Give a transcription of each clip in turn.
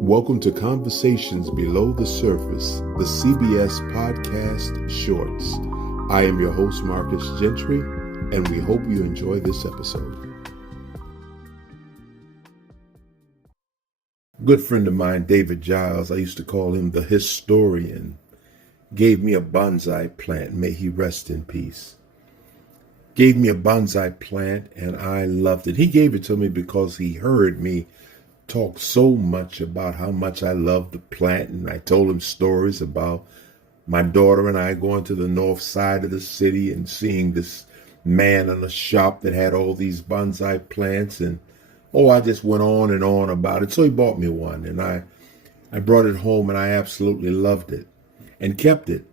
Welcome to Conversations Below the Surface, the CBS Podcast Shorts. I am your host, Marcus Gentry, and we hope you enjoy this episode. Good friend of mine, David Giles, I used to call him the historian, gave me a bonsai plant. May he rest in peace. Gave me a bonsai plant, and I loved it. He gave it to me because he heard me talk so much about how much I loved the plant, and I told him stories about my daughter and I going to the north side of the city and seeing this man in a shop that had all these bonsai plants, and I just went on and on about it. So he bought me one, and I brought it home, and I absolutely loved it and kept it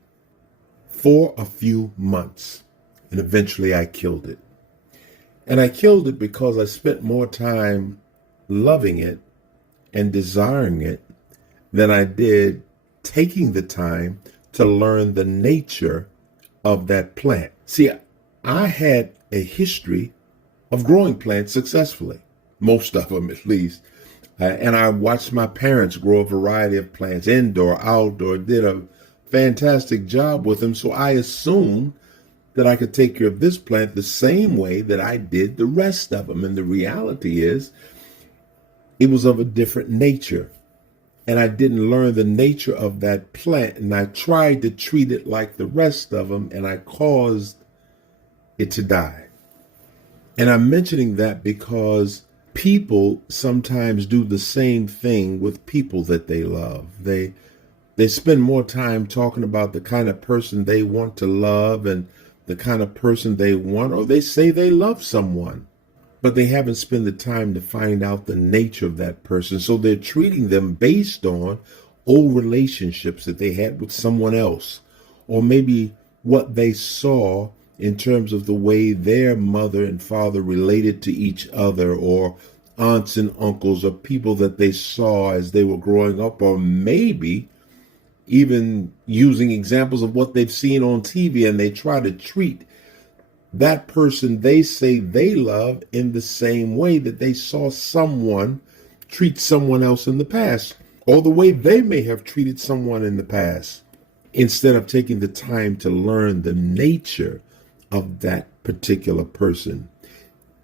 for a few months, and eventually I killed it. And I killed it because I spent more time loving it and desiring it than I did taking the time to learn the nature of that plant. See, I had a history of growing plants successfully, most of them at least. And I watched my parents grow a variety of plants, indoor, outdoor, did a fantastic job with them. So I assumed that I could take care of this plant the same way that I did the rest of them. And the reality is, it was of a different nature, and I didn't learn the nature of that plant, and I tried to treat it like the rest of them, and I caused it to die. And I'm mentioning that because people sometimes do the same thing with people that they love. They spend more time talking about the kind of person they want to love and the kind of person they want, or they say they love someone, but they haven't spent the time to find out the nature of that person. So they're treating them based on old relationships that they had with someone else, or maybe what they saw in terms of the way their mother and father related to each other, or aunts and uncles, or people that they saw as they were growing up, or maybe even using examples of what they've seen on TV, and they try to treat that person they say they love in the same way that they saw someone treat someone else in the past, or the way they may have treated someone in the past, instead of taking the time to learn the nature of that particular person.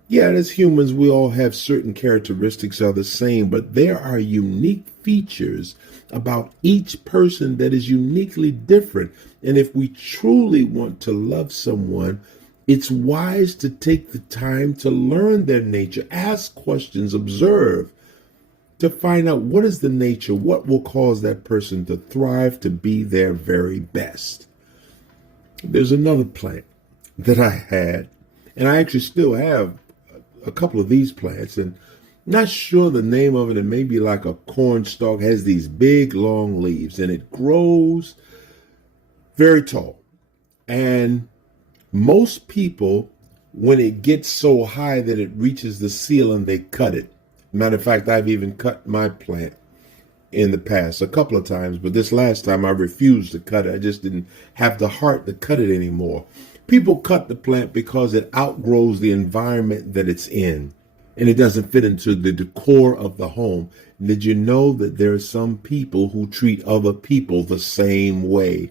Yeah, as humans, we all have certain characteristics are the same, but there are unique features about each person that is uniquely different. And if we truly want to love someone, it's wise to take the time to learn their nature, ask questions, observe, to find out what is the nature, what will cause that person to thrive, to be their very best. There's another plant that I had, and I actually still have a couple of these plants, and not sure the name of it. It may be like a cornstalk, has these big long leaves, and it grows very tall. And most people, when it gets so high that it reaches the ceiling, they cut it. Matter of fact, I've even cut my plant in the past a couple of times, but this last time I refused to cut it. I just didn't have the heart to cut it anymore. People cut the plant because it outgrows the environment that it's in, and it doesn't fit into the decor of the home. Did you know that there are some people who treat other people the same way?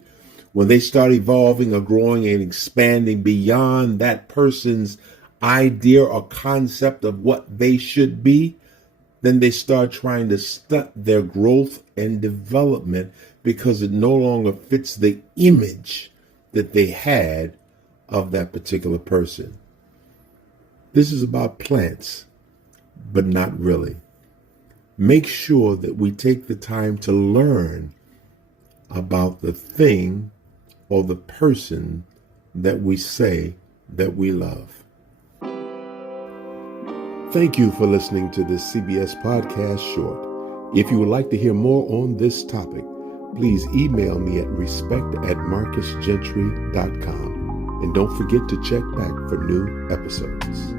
When they start evolving or growing and expanding beyond that person's idea or concept of what they should be, then they start trying to stunt their growth and development because it no longer fits the image that they had of that particular person. This is about plants, but not really. Make sure that we take the time to learn about the thing or the person that we say that we love. Thank you for listening to this CBS Podcast Short. If you would like to hear more on this topic, please email me at respect@marcusgentry.com. And don't forget to check back for new episodes.